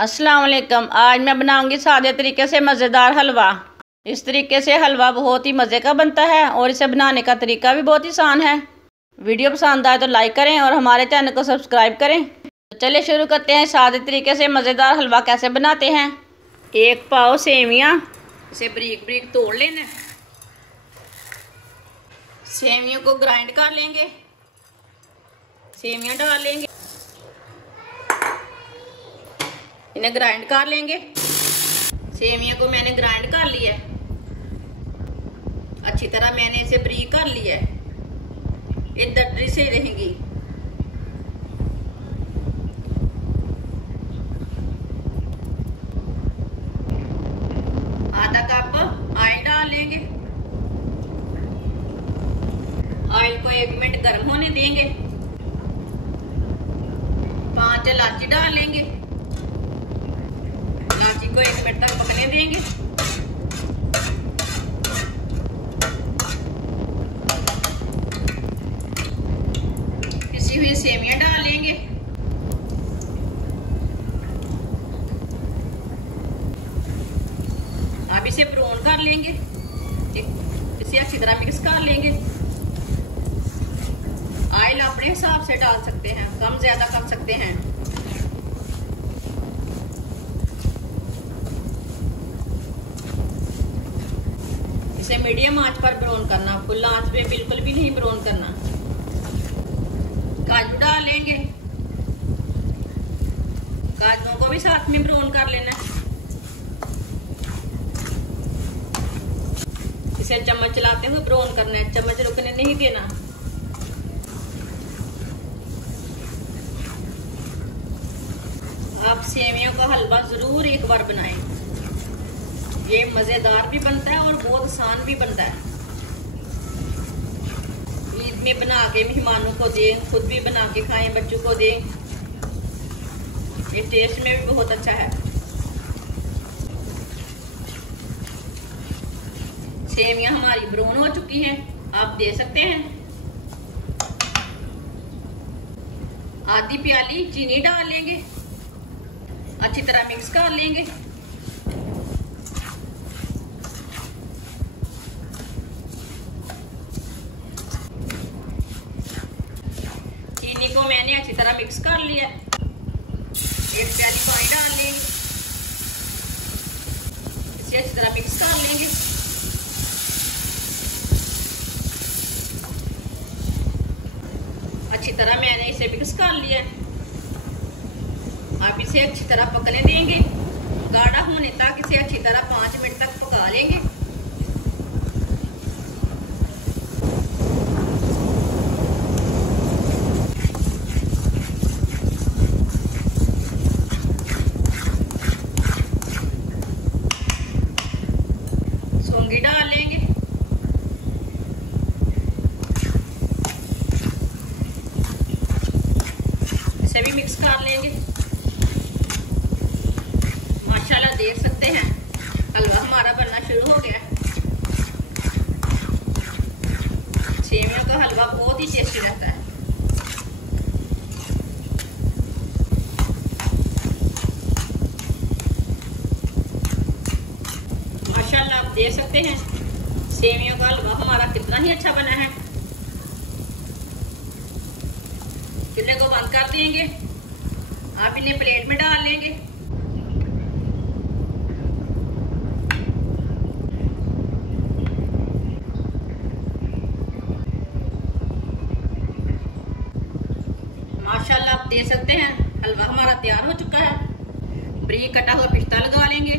अस्सलाम वालेकुम। आज मैं बनाऊंगी सादे तरीके से मज़ेदार हलवा। इस तरीके से हलवा बहुत ही मज़े का बनता है और इसे बनाने का तरीका भी बहुत ही आसान है। वीडियो पसंद आए तो लाइक करें और हमारे चैनल को सब्सक्राइब करें। तो चलिए शुरू करते हैं सादे तरीके से मज़ेदार हलवा कैसे बनाते हैं। 1 पाव सेवियाँ, इसे बारीक बारीक तोड़ लेना। सेवियों को ग्राइंड कर लेंगे, सेवियाँ डाल लेंगे, इन्हें ग्राइंड कर लेंगे। सेवियों को मैंने ग्राइंड कर लिया है, अच्छी तरह मैंने इसे बारीक कर लिया है। ये दरदरी से रहेगी। आधा कप ऑयल डाल लेंगे। ऑयल को 1 मिनट गर्म होने देंगे। 5 इलायची डाल लेंगे। इलायची को 1 मिनट तक पकने देंगे। पिसी हुई सेवियां डाल लेंगे। अब इसे ब्राउन कर लेंगे। इसे अच्छी तरह मिक्स कर लेंगे। ऑयल अपने हिसाब से डाल सकते हैं, कम ज्यादा कर सकते हैं। इसे मीडियम आंच पर ब्राउन करना, फुल आंच पे बिल्कुल भी नहीं ब्राउन करना। काजू डाल लेंगे, काजू को भी साथ में ब्राउन कर लेना। इसे चम्मच चलाते हुए ब्राउन करना है, चम्मच रुकने नहीं देना। आप सेवियों का हलवा जरूर एक बार बनाएं। ये मजेदार भी बनता है और बहुत आसान भी बनता है। ईद में बना के मेहमानों को दें, खुद भी बना के खाएं, बच्चों को दें। ये टेस्ट में भी बहुत अच्छा है। सेवियां हमारी ब्राउन हो चुकी हैं, आप दे सकते हैं। आधी प्याली चीनी डाल लेंगे, अच्छी तरह मिक्स कर लेंगे। चीनी को मैंने अच्छी तरह मिक्स कर लिया। 1 प्याली पानी डाल लेंगे, इसे अच्छी तरह मिक्स कर लेंगे। अच्छी तरह मैंने इसे मिक्स कर लिया। आप इसे अच्छी तरह पकने देंगे, गाढ़ा होने तक इसे अच्छी तरह 5 मिनट तक पका लेंगे। सौंगी डाल लेंगे, इसे भी मिक्स कर लेंगे। माशाल्लाह देख सकते हैं हलवा हमारा बनना शुरू हो गया। सेवियों का हलवा बहुत ही टेस्टी रहता है। माशाल्लाह आप देख सकते हैं सेवियों का हलवा हमारा कितना ही अच्छा बना है। चूल्हे को बंद कर देंगे। आप इन्हें प्लेट में डाल लेंगे। माशाल्लाह आप देख सकते हैं हलवा हमारा तैयार हो चुका है। बारीक कटा हुआ पिस्ता लगा लेंगे।